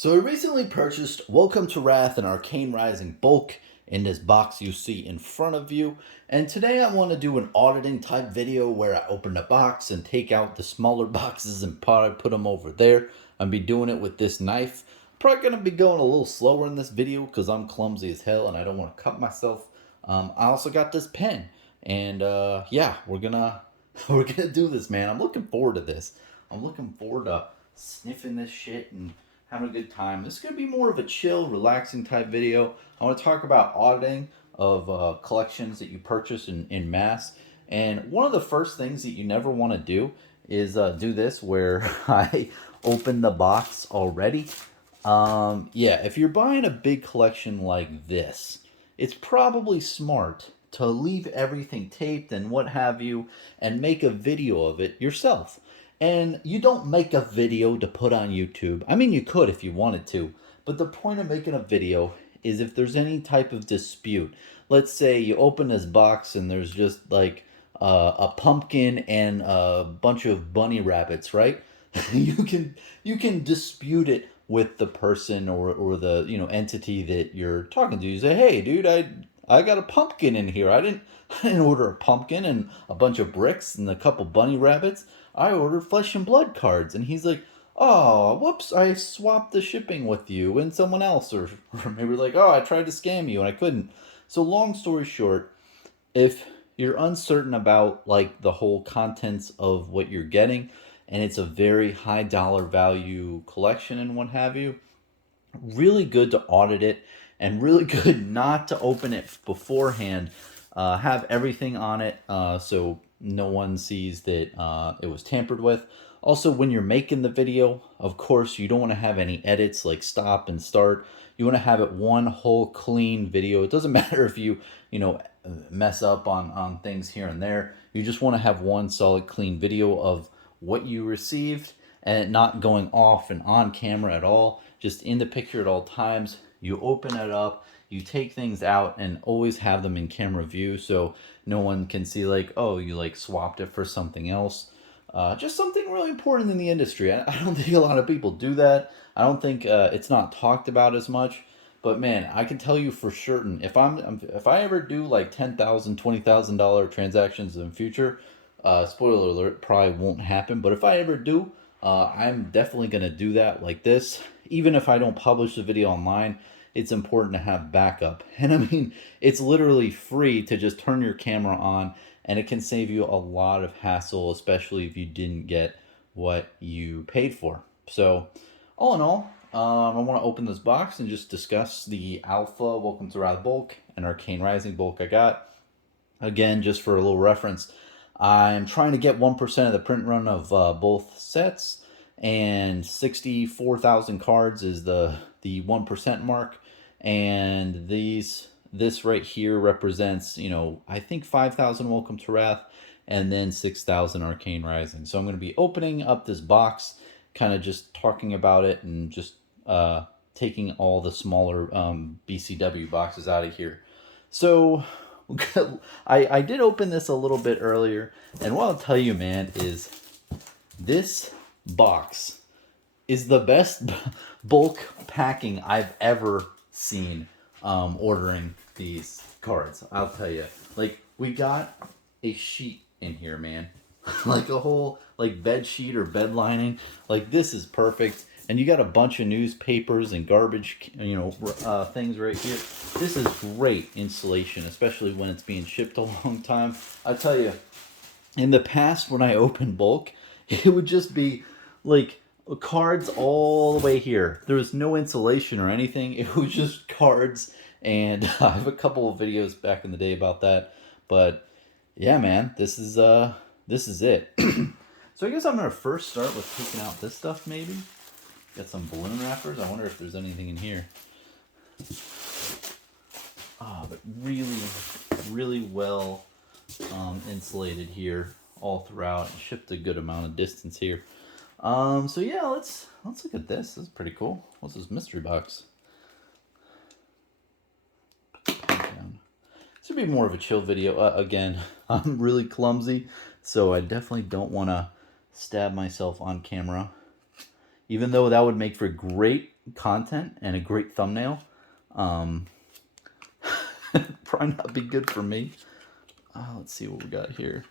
So I recently purchased Welcome to Wrath and Arcane Rising bulk in this box you see in front of you. And today I want to do an auditing type video where I open the box and take out the smaller boxes and put them over there. I'll be doing it with this knife. Probably going to be going a little slower in this video because I'm clumsy as hell and I don't want to cut myself. I also got this pen. And yeah, we're gonna do this, man. I'm looking forward to this. I'm looking forward to sniffing this shit and having a good time. This is going to be more of a chill, relaxing type video. I want to talk about auditing of collections that you purchase in mass. And one of the first things that you never want to do is do this where I open the box already. Yeah, if you're buying a big collection like this, it's probably smart to leave everything taped and what have you and make a video of it yourself. And you don't make a video to put on YouTube. I mean, you could if you wanted to, but the point of making a video is if there's any type of dispute. Let's say you open this box and there's just like a pumpkin and a bunch of bunny rabbits, right? you can dispute it with the person or the entity that you're talking to. You say, hey, dude, I got a pumpkin in here. I didn't order a pumpkin and a bunch of bricks and a couple bunny rabbits. I ordered flesh and blood cards. And he's like, oh, whoops, I swapped the shipping with you and someone else. Or maybe like, oh, I tried to scam you and I couldn't. So long story short, if you're uncertain about like the whole contents of what you're getting and it's a very high dollar value collection and what have you, really good to audit it and really good not to open it beforehand. Have everything on it so no one sees that it was tampered with. Also, when you're making the video, of course, you don't want to have any edits like stop and start. You want to have it one whole clean video. It doesn't matter if you mess up on things here and there. You just want to have one solid clean video of what you received and it not going off and on camera at all, just in the picture at all times. You open it up, you take things out and always have them in camera view so no one can see like, oh, you like swapped it for something else. Just something really important in the industry. I don't think a lot of people do that. I don't think it's not talked about as much. But man, I can tell you for certain, if I ever do like $10,000, $20,000 transactions in the future, spoiler alert, probably won't happen. But if I ever do, I'm definitely gonna do that like this. Even if I don't publish the video online, it's important to have backup. And I mean, it's literally free to just turn your camera on and it can save you a lot of hassle, especially if you didn't get what you paid for. So all in all, I want to open this box and just discuss the Alpha Welcome to Wrath bulk and Arcane Rising bulk I got. Again, just for a little reference, I'm trying to get 1% of the print run of both sets, and 64,000 cards is the 1% mark. And this right here represents, I think 5,000 Welcome to Wrath and then 6,000 Arcane Rising. So I'm going to be opening up this box, kind of just talking about it and just taking all the smaller BCW boxes out of here. So I did open this a little bit earlier, and what I'll tell you, man, is this box is the best bulk packing I've ever seen ordering these cards. I'll tell you, like, we got a sheet in here, man. Like a whole like bed sheet or bed lining. Like, this is perfect. And you got a bunch of newspapers and garbage, things right here. This is great insulation, especially when it's being shipped a long time. I tell you, in the past when I opened bulk, it would just be like cards all the way here. There was no insulation or anything. It was just cards. And I have a couple of videos back in the day about that. But yeah, man, this is it. So I guess I'm gonna first start with taking out this stuff, maybe. Got some balloon wrappers. I wonder if there's anything in here. Oh, but really, really well insulated here all throughout. Shipped a good amount of distance here. So yeah, let's look at this. This is pretty cool. What's this mystery box? Put the pen down. This would be more of a chill video. Again, I'm really clumsy, so I definitely don't want to stab myself on camera. Even though that would make for great content and a great thumbnail. Probably not be good for me. Let's see what we got here.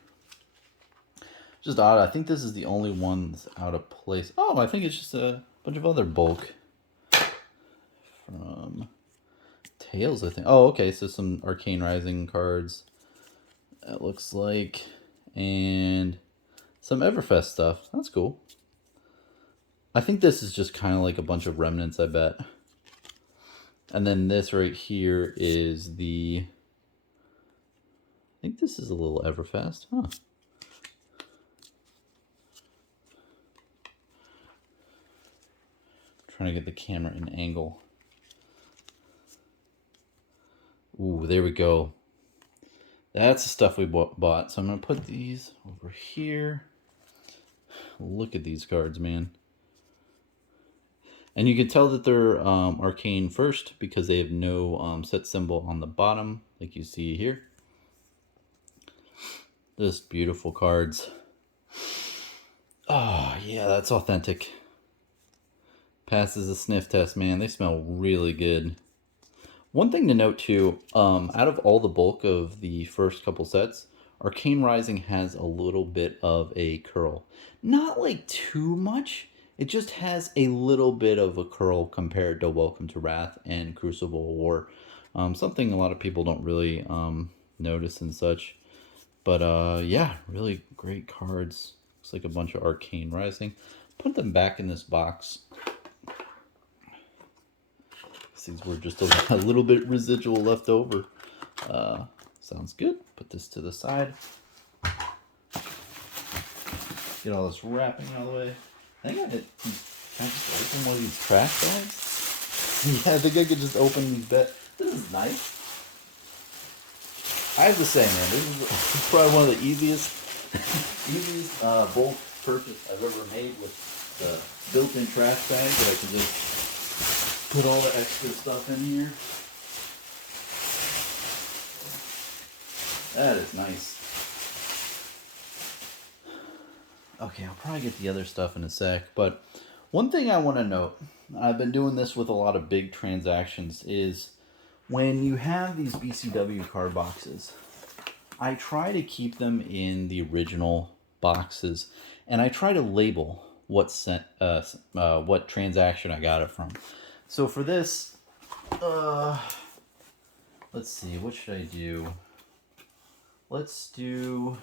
Just odd. I think this is the only one that's out of place. Oh, I think it's just a bunch of other bulk from Tails, I think. Oh, okay. So some Arcane Rising cards, it looks like, and some Everfest stuff. That's cool. I think this is just kind of like a bunch of remnants, I bet. And then this right here is the... I think this is a little Everfest, huh? Trying to get the camera in angle. Ooh, there we go. That's the stuff we bought. So I'm going to put these over here. Look at these cards, man. And you can tell that they're arcane first because they have no set symbol on the bottom, like you see here. Just beautiful cards. Oh, yeah, that's authentic. Passes a sniff test, man. They smell really good. One thing to note too, out of all the bulk of the first couple sets, Arcane Rising has a little bit of a curl. Not like too much. It just has a little bit of a curl compared to Welcome to Wrath and Crucible War. Something a lot of people don't really notice and such. But yeah, really great cards. Looks like a bunch of Arcane Rising. Put them back in this box. These were just a little bit residual left over. Sounds good. Put this to the side. Get all this wrapping out of the way. I think can I just open one of these trash bags? Yeah, I think I could just open these bags. This is nice. I have to say, man, this is probably one of the easiest bulk purchase I've ever made with the built-in trash bag that I can just put all the extra stuff in here. That is nice. Okay, I'll probably get the other stuff in a sec, but one thing I want to note, I've been doing this with a lot of big transactions, is when you have these BCW card boxes, I try to keep them in the original boxes, and I try to label what transaction I got it from. So for this, let's see, what should I do? Let's do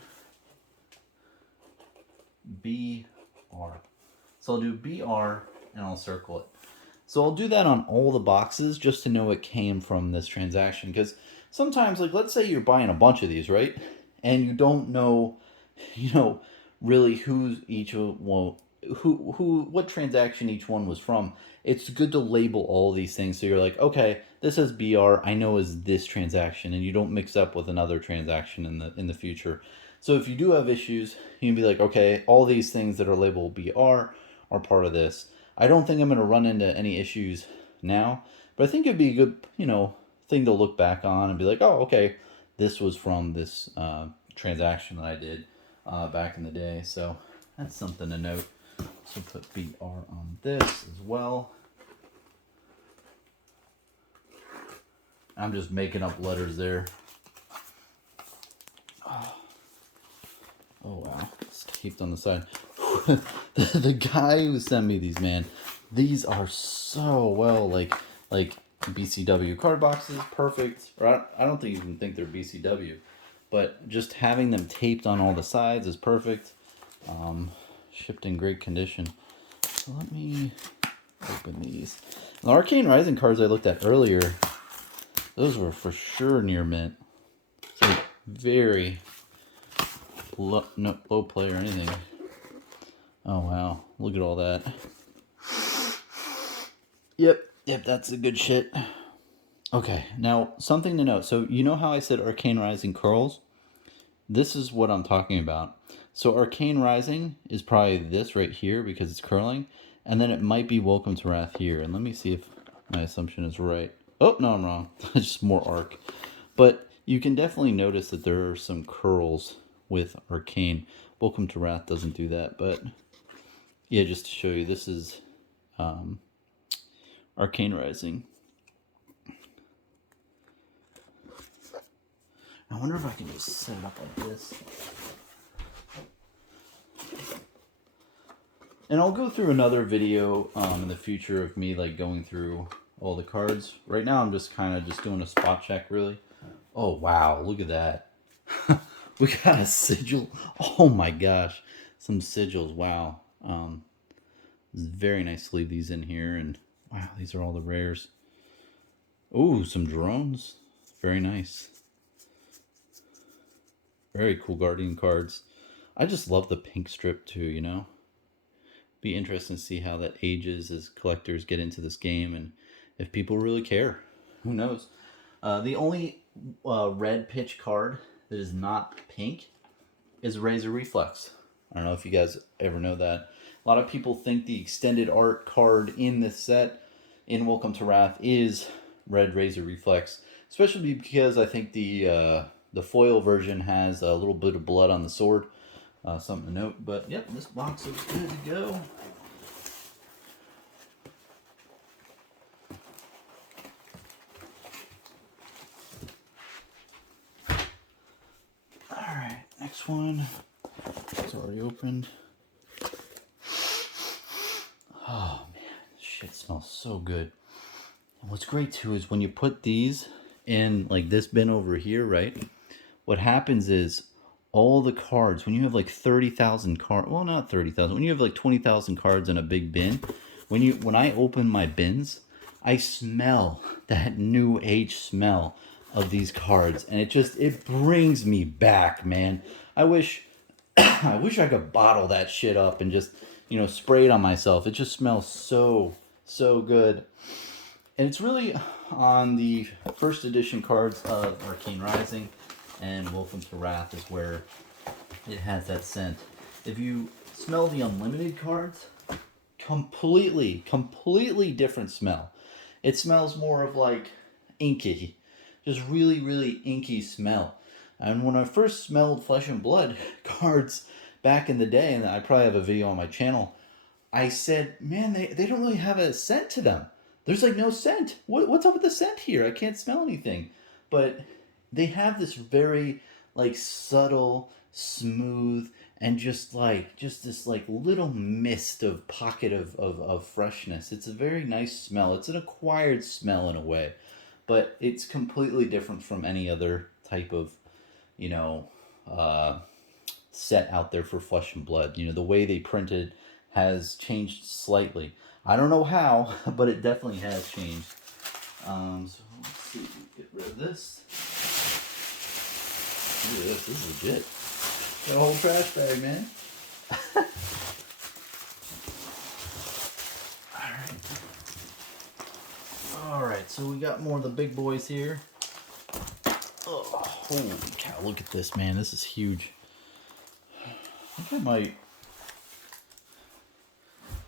BR. So I'll do BR and I'll circle it. So I'll do that on all the boxes just to know it came from this transaction. Because sometimes, like, let's say you're buying a bunch of these, right? And you don't know, really who's each one, what transaction each one was from. It's good to label all these things so you're like, okay, this says BR, I know is this transaction, and you don't mix up with another transaction in the future. So if you do have issues, you can be like, okay, all these things that are labeled BR are part of this. I don't think I'm going to run into any issues now, but I think it'd be a good, thing to look back on and be like, oh, okay, this was from this transaction that I did back in the day. So that's something to note. So put BR on this as well. I'm just making up letters there. Oh wow, it's taped on the side. The guy who sent me these, man, these are so well like BCW card boxes, perfect. Or I don't even think they're BCW, but just having them taped on all the sides is perfect. Shipped in great condition. So let me open these. The Arcane Rising cards I looked at earlier, those were for sure near mint. So very no low play or anything. Oh wow, look at all that. Yep, that's the good shit. Okay, now something to note. So you know how I said Arcane Rising curls? This is what I'm talking about. So Arcane Rising is probably this right here because it's curling, and then it might be Welcome to Wrath here. And let me see if my assumption is right. Oh, no, I'm wrong. It's just more arc. But you can definitely notice that there are some curls with Arcane. Welcome to Wrath doesn't do that, but yeah, just to show you, this is Arcane Rising. I wonder if I can just set it up like this. And I'll go through another video in the future of me like going through all the cards. Right now I'm just kind of just doing a spot check really. Oh wow, look at that. We got a sigil. Oh my gosh. Some sigils, wow. Very nice to leave these in here, and wow, these are all the rares. Ooh, some drones. Very nice. Very cool Guardian cards. I just love the pink strip too, you know? Be interesting to see how that ages as collectors get into this game and if people really care. Who knows? The only red pitch card that is not pink is Razor Reflex. I don't know if you guys ever know that. A lot of people think the extended art card in this set in Welcome to Wrath is red Razor Reflex, especially because I think the foil version has a little bit of blood on the sword. Something to note. But yep, this box looks good to go. Alright, next one. It's already opened. Oh man, this shit smells so good. And what's great too is when you put these in like this bin over here, right? What happens is all the cards, when you have like 30,000 cards, well not 30,000, when you have like 20,000 cards in a big bin, when I open my bins, I smell that new age smell of these cards, and it brings me back, man. I wish I could bottle that shit up and just, you know, spray it on myself. It just smells so good. And it's really on the first edition cards of Arcane Rising and Welcome to Wrath is where it has that scent. If you smell the unlimited cards, completely different smell. It smells more of like inky, just really inky smell. And when I first smelled Flesh and Blood cards back in the day, and I probably have a video on my channel, I said, man, they don't really have a scent to them. There's like no scent. What's up with the scent here? I can't smell anything. But they have this very like subtle, smooth, and just this like little mist of pocket of freshness. It's a very nice smell. It's an acquired smell in a way, but it's completely different from any other type of, you know, set out there for Flesh and Blood. You know, the way they printed has changed slightly. I don't know how, but it definitely has changed. So let's see, get rid of this. Look at this is legit. Got a whole trash bag, man. Alright, so we got more of the big boys here. Oh, holy cow, look at this, man. This is huge. I think I might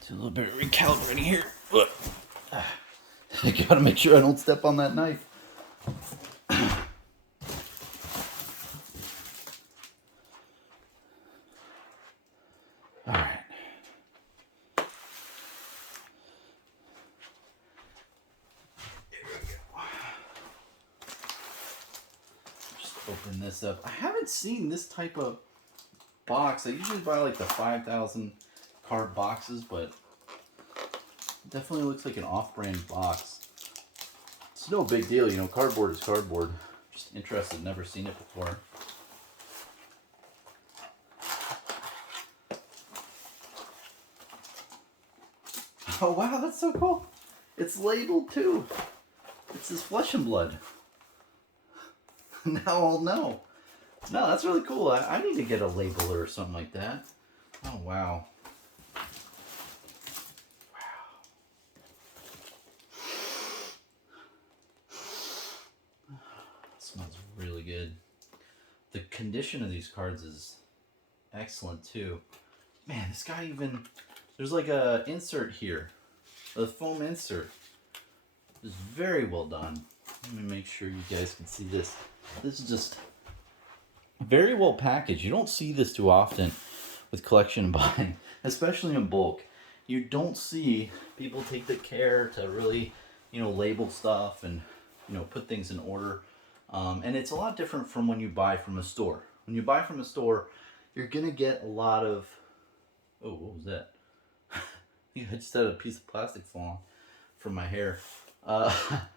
do a little bit of recalibrating here. I gotta make sure I don't step on that knife. Alright. Here we go. Just open this up. I haven't seen this type of box. I usually buy like the 5,000 card boxes, but it definitely looks like an off-brand box. It's no big deal, you know, cardboard is cardboard. Just interested, never seen it before. Oh wow, that's so cool. It's labeled too. It says Flesh and Blood. Now I'll know. No, that's really cool. I need to get a labeler or something like that. Oh wow. Smells really good. The condition of these cards is excellent too. Man, this guy even, there's like a insert here, a foam insert. It's very well done. Let me make sure you guys can see this. This is just very well packaged. You don't see this too often with collection and buying, especially in bulk. you don't see people take the care to really, label stuff and, put things in order. And it's a lot different from when you buy from a store. When you buy from a store, you're gonna get a lot of, oh, what was that? I just had a piece of plastic fall from my hair.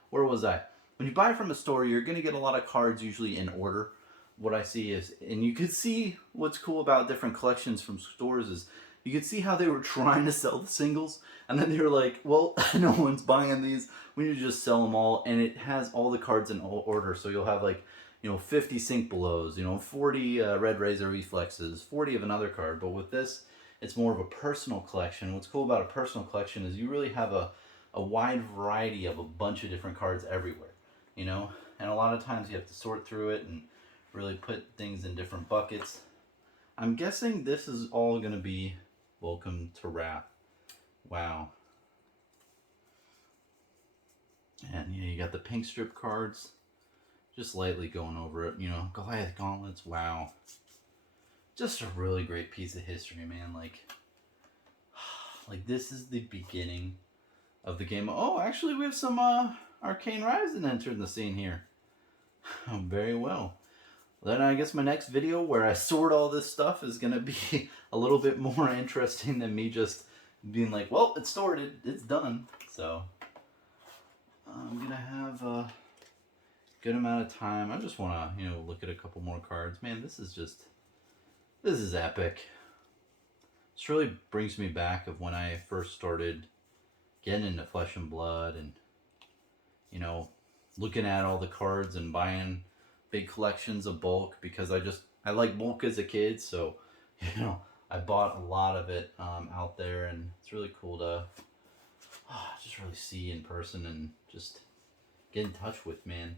Where was I? When you buy from a store, you're gonna get a lot of cards usually in order. What I see is, and you could see what's cool about different collections from stores is, you could see how they were trying to sell the singles, and then they were like, well, no one's buying these, we need to just sell them all, and it has all the cards in order, so you'll have like, 50 Sync Belows, 40 Red Razor Reflexes, 40 of another card, but with this, it's more of a personal collection. What's cool about a personal collection is you really have a wide variety of a bunch of different cards everywhere, and a lot of times you have to sort through it and really put things in different buckets. I'm guessing this is all going to be Welcome to Wrath. Wow. And you got the pink strip cards. Just lightly going over it. Goliath Gauntlets. Wow. Just a really great piece of history, man. Like this is the beginning of the game. Oh, actually we have some Arcane Rising entered the scene here. Very well. Then I guess my next video where I sort all this stuff is going to be a little bit more interesting than me just being like, well, it's sorted, it's done. So I'm going to have a good amount of time. I just want to, look at a couple more cards. Man, this is epic. This really brings me back of when I first started getting into Flesh and Blood and, looking at all the cards and buying big collections of bulk because I like bulk as a kid, so I bought a lot of it out there, and it's really cool to just really see in person and just get in touch with, man.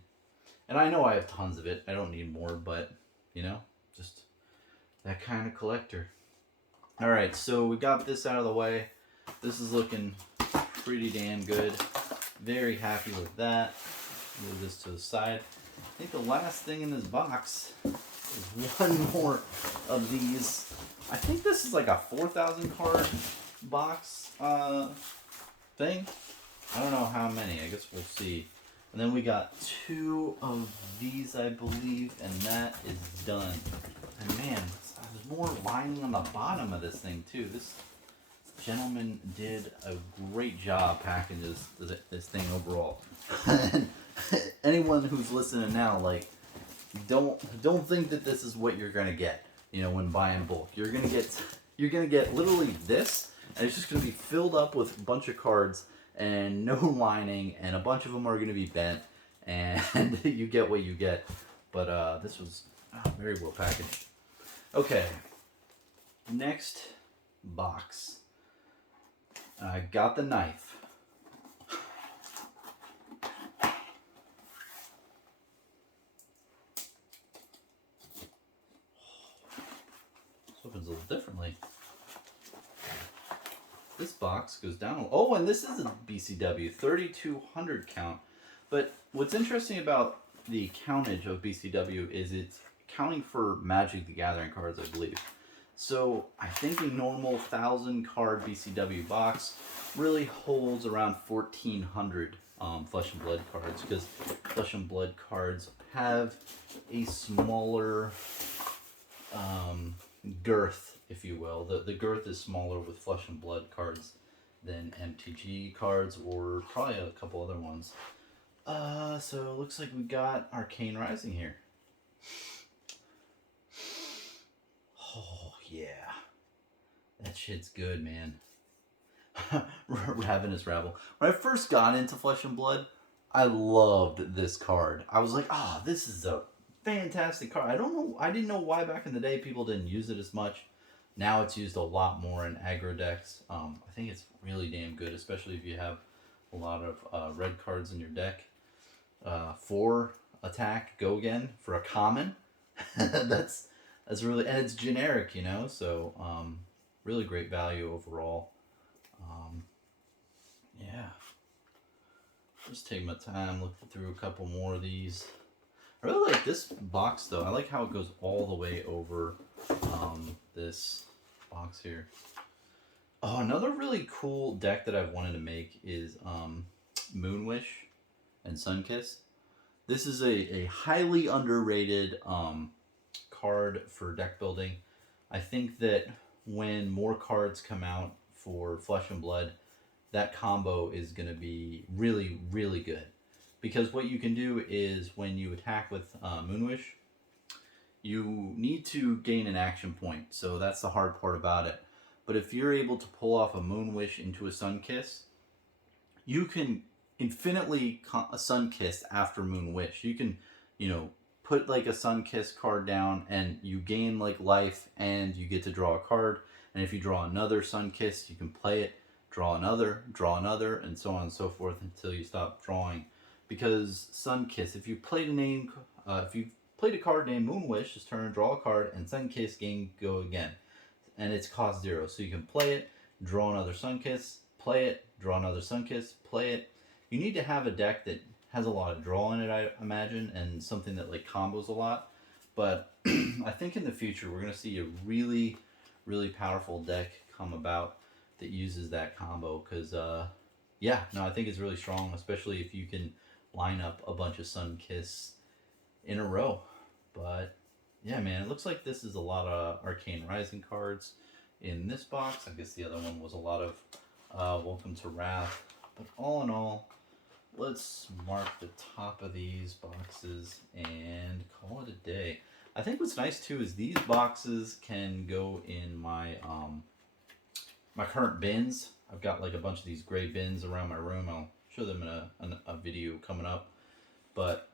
And I know I have tons of it. I don't need more, but just that kind of collector. All right, so we got this out of the way. This is looking pretty damn good. Very happy with that. Move this to the side. I think the last thing in this box is one more of these. I think this is like a 4,000 card box thing. I don't know how many. I guess we'll see. And then we got 2 of these, I believe, and that is done. And man, there's more lining on the bottom of this thing too. This gentleman did a great job packaging this thing overall. Anyone who's listening now, don't think that this is what you're gonna get, when buying bulk. You're gonna get literally this, and it's just gonna be filled up with a bunch of cards and no lining, and a bunch of them are gonna be bent, and you get what you get. But this was very well packaged. Okay, next box. I got the knife. Opens a little differently. This box goes down. Oh, and this is a BCW 3200 count. But what's interesting about the countage of BCW is it's counting for Magic the Gathering cards, I believe. So I think a normal 1,000 card BCW box really holds around 1,400 Flesh and Blood cards, because Flesh and Blood cards have a smaller girth, if you will. The girth is smaller with Flesh and Blood cards than MTG cards, or probably a couple other ones. So it looks like we got Arcane Rising here. Oh yeah, that shit's good, man. Ravenous Rabble. When I first got into Flesh and Blood, I loved this card. I was like, this is a fantastic card. I didn't know why back in the day people didn't use it as much. Now it's used a lot more in aggro decks. I think it's really damn good, especially if you have a lot of red cards in your deck. 4 attack, go again for a common. that's really, and it's generic, so really great value overall. Yeah, just take my time looking through a couple more of these. I really like this box though. I like how it goes all the way over this box here. Oh, another really cool deck that I've wanted to make is Moonwish and Sunkiss. This is a highly underrated card for deck building. I think that when more cards come out for Flesh and Blood, that combo is going to be really, really good. Because what you can do is when you attack with Moonwish, you need to gain an action point. So that's the hard part about it. But if you're able to pull off a Moonwish into a Sunkiss, you can infinitely Sunkiss after Moonwish. You can, put like a Sunkiss card down and you gain like life and you get to draw a card. And if you draw another Sunkiss, you can play it, draw another, and so on and so forth until you stop drawing. Because Sunkiss, if you played a card named Moonwish, just turn and draw a card, and Sunkiss game go again, and it's cost 0. So you can play it, draw another Sunkiss, play it, draw another Sunkiss, play it. You need to have a deck that has a lot of draw in it, I imagine, and something that like combos a lot. But I think in the future we're gonna see a really, really powerful deck come about that uses that combo. Because I think it's really strong, especially if you can line up a bunch of Sunkiss in a row. But yeah, man, it looks like this is a lot of Arcane Rising cards in this box. I guess the other one was a lot of Welcome to Wrath. But all in all, let's mark the top of these boxes and call it a day. I think what's nice too is these boxes can go in my my current bins. I've got like a bunch of these gray bins around my room. I'll show them in a video coming up. But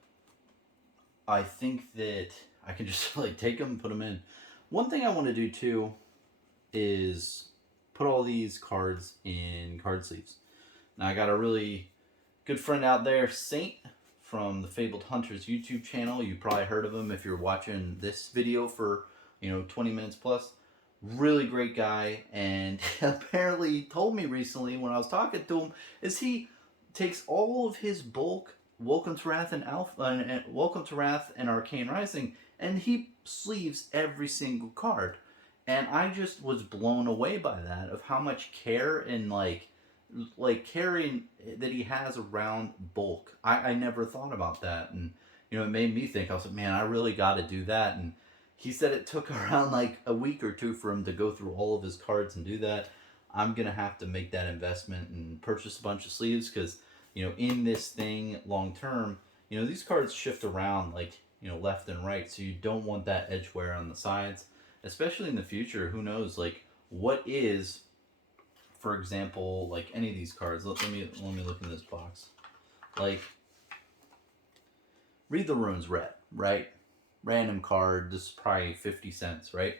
I think that I can just like take them and put them in. One thing I want to do too is put all these cards in card sleeves. Now I got a really good friend out there, Saint, from the Fabled Hunters YouTube channel. You probably heard of him if you're watching this video for 20 minutes plus. Really great guy, and apparently told me recently when I was talking to him is he takes all of his bulk Welcome to Wrath and Alpha and Welcome to Wrath and Arcane Rising, and he sleeves every single card. And I just was blown away by that, of how much care and like caring that he has around bulk. I never thought about that, and it made me think. I was like, man, I really got to do that. And he said it took around like a week or two for him to go through all of his cards and do that. I'm gonna have to make that investment and purchase a bunch of sleeves, because in this thing long term, these cards shift around like left and right, so you don't want that edge wear on the sides, especially in the future. Who knows, like, what is, for example, like any of these cards. Let me look in this box. Like, Read the Runes Red, right? Random card. This is probably 50 cents, right?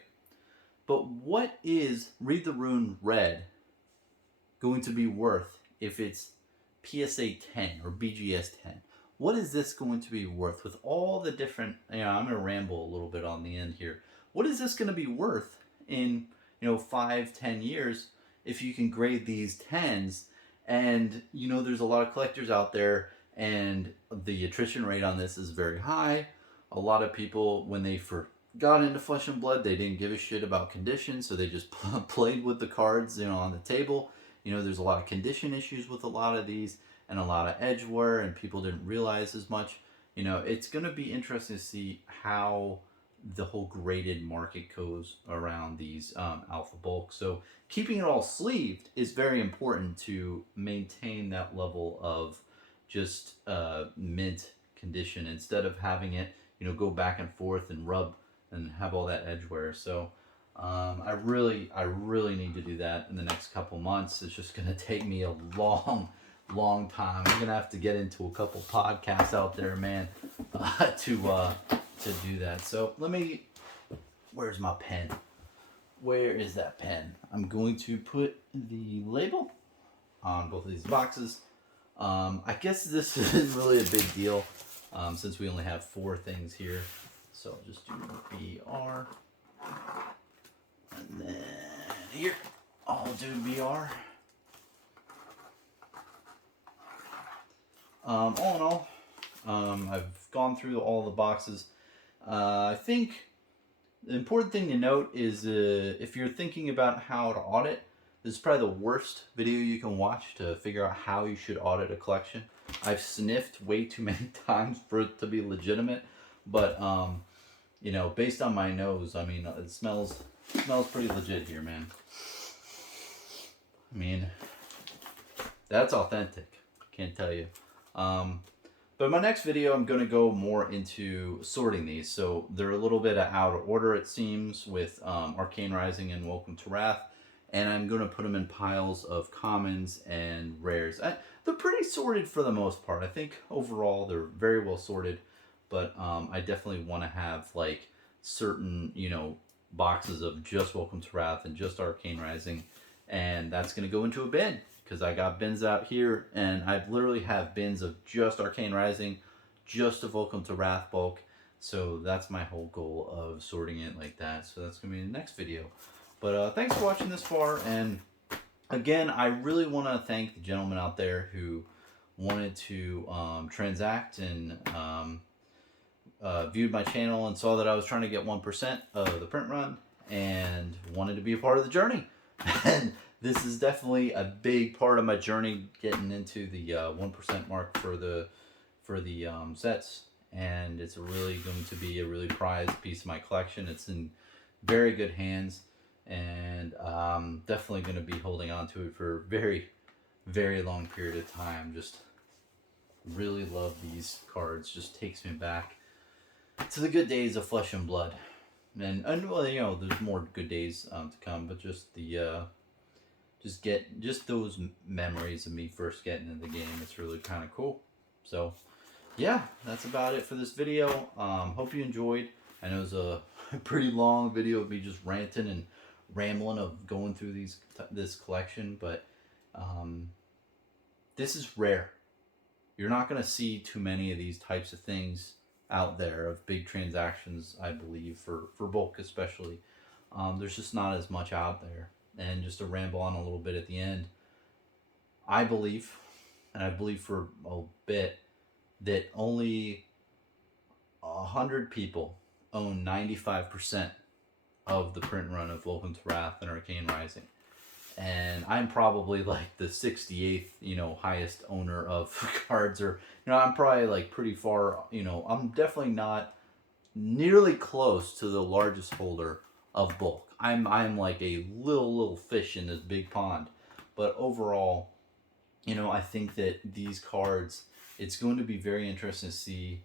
But what is Read the Rune Red going to be worth if it's PSA 10 or BGS 10? What is this going to be worth with all the different, I'm going to ramble a little bit on the end here. What is this going to be worth in, 5-10 years if you can grade these 10s? And, there's a lot of collectors out there, and the attrition rate on this is very high. A lot of people, when they got into Flesh and Blood, they didn't give a shit about condition, so they just played with the cards, on the table. There's a lot of condition issues with a lot of these, and a lot of edge wear, and people didn't realize as much. It's going to be interesting to see how the whole graded market goes around these alpha bulk. So keeping it all sleeved is very important to maintain that level of just mint condition, instead of having it, go back and forth and rub and have all that edge wear. So I really need to do that in the next couple months. It's just going to take me a long time. I'm going to have to get into a couple podcasts out there, man, to do that. So where's my pen? Where is that pen? I'm going to put the label on both of these boxes. I guess this isn't really a big deal, since we only have 4 things here. So I'll just do BR. And then here, I'll do BR. All in all, I've gone through all the boxes. I think the important thing to note is if you're thinking about how to audit, This is probably the worst video you can watch to figure out how you should audit a collection. I've sniffed way too many times for it to be legitimate, but you know, based on my nose, I mean, it smells pretty legit here, man. I mean, that's authentic. Can't tell you. But in my next video, I'm going to go more into sorting these. So they're a little bit out of order, it seems, with Arcane Rising and Welcome to Wrath. And I'm going to put them in piles of commons and rares. They're pretty sorted for the most part. I think overall they're very well sorted. But I definitely want to have like certain, you know, boxes of just Welcome to Wrath and just Arcane Rising. And that's going to go into a bin. Because I got bins out here, and I literally have bins of just Arcane Rising, just of Welcome to Wrath bulk. So that's my whole goal of sorting it like that. So that's going to be in the next video. But thanks for watching this far. And again, I really want to thank the gentleman out there who wanted to transact and viewed my channel and saw that I was trying to get 1% of the print run and wanted to be a part of the journey. And this is definitely a big part of my journey, getting into the 1% mark for the sets, and it's really going to be a really prized piece of my collection. It's in very good hands, and definitely going to be holding on to it for a very, very long period of time. Just really love these cards. Just takes me back to the good days of Flesh and Blood, and well, you know, there's more good days to come, but just the just those memories of me first getting into the game. It's really kind of cool. So yeah, that's about it for this video. Hope you enjoyed. I know it was a pretty long video of me just ranting and rambling of going through this collection, but this is rare. You're not going to see too many of these types of things out there, of big transactions, I believe, for bulk especially. There's just not as much out there. And just to ramble on a little bit at the end, I believe, and I believe for a bit, that only 100 people own 95% of the print run of Welcome to Wrath and Arcane Rising. And I'm probably like the 68th, you know, highest owner of cards, or, you know, I'm probably like pretty far, you know, I'm definitely not nearly close to the largest holder of bulk. I'm like a little fish in this big pond. But overall, you know, I think that these cards, it's going to be very interesting to see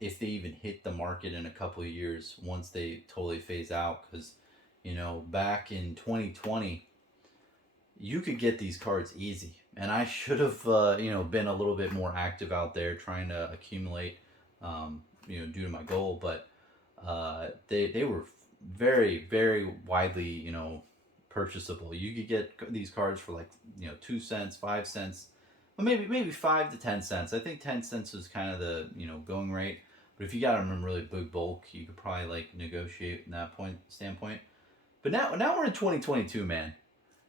if they even hit the market in a couple of years once they totally phase out. Because, you know, back in 2020, you could get these cards easy. And I should have, you know, been a little bit more active out there trying to accumulate, you know, due to my goal. But they were very, very widely, you know, purchasable. You could get these cards for like, you know, 2 cents, 5 cents, well, maybe 5 to 10 cents. I think 10 cents is kind of the, you know, going rate. But if you got them in really big bulk, you could probably like negotiate in that standpoint. But now we're in 2022, man.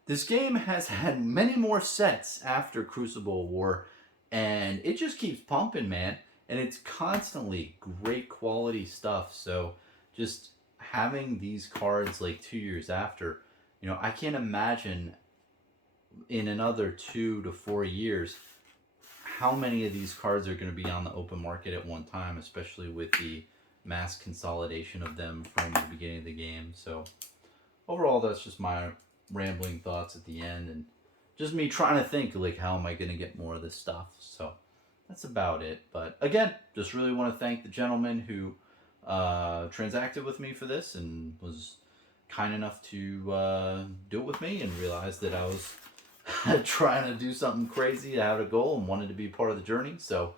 This game has had many more sets after Crucible War, and it just keeps pumping, man. And it's constantly great quality stuff. So just having these cards like 2 years after, you know, I can't imagine in another 2 to 4 years how many of these cards are going to be on the open market at one time, especially with the mass consolidation of them from the beginning of the game. So overall, that's just my rambling thoughts at the end, and just me trying to think like, how am I going to get more of this stuff? So that's about it. But again, just really want to thank the gentleman who transacted with me for this and was kind enough to do it with me, and realized that I was trying to do something crazy. I had a goal and wanted to be part of the journey. So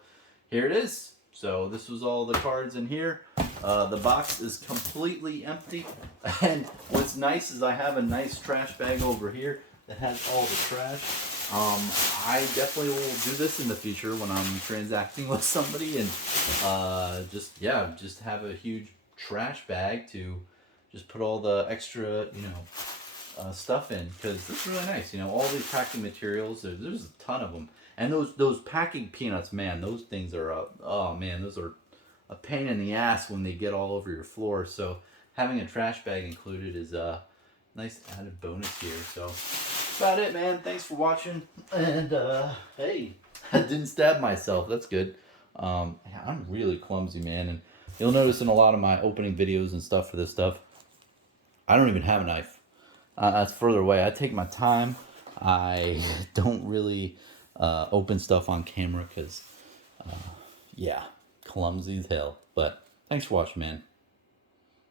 here it is. So this was all the cards in here. The box is completely empty. And what's nice is I have a nice trash bag over here that has all the trash. I definitely will do this in the future when I'm transacting with somebody, and just have a huge trash bag to just put all the extra, you know, stuff in, because it's really nice. You know, all these packing materials, there's a ton of them. And those packing peanuts, man, those things are those are a pain in the ass when they get all over your floor. So having a trash bag included is nice added bonus here. So about it, man. Thanks for watching. And hey, I didn't stab myself. That's good. Yeah, I'm really clumsy, man. And you'll notice in a lot of my opening videos and stuff for this stuff, I don't even have a knife. That's further away. I take my time. I don't really open stuff on camera because, yeah, clumsy as hell. But thanks for watching, man.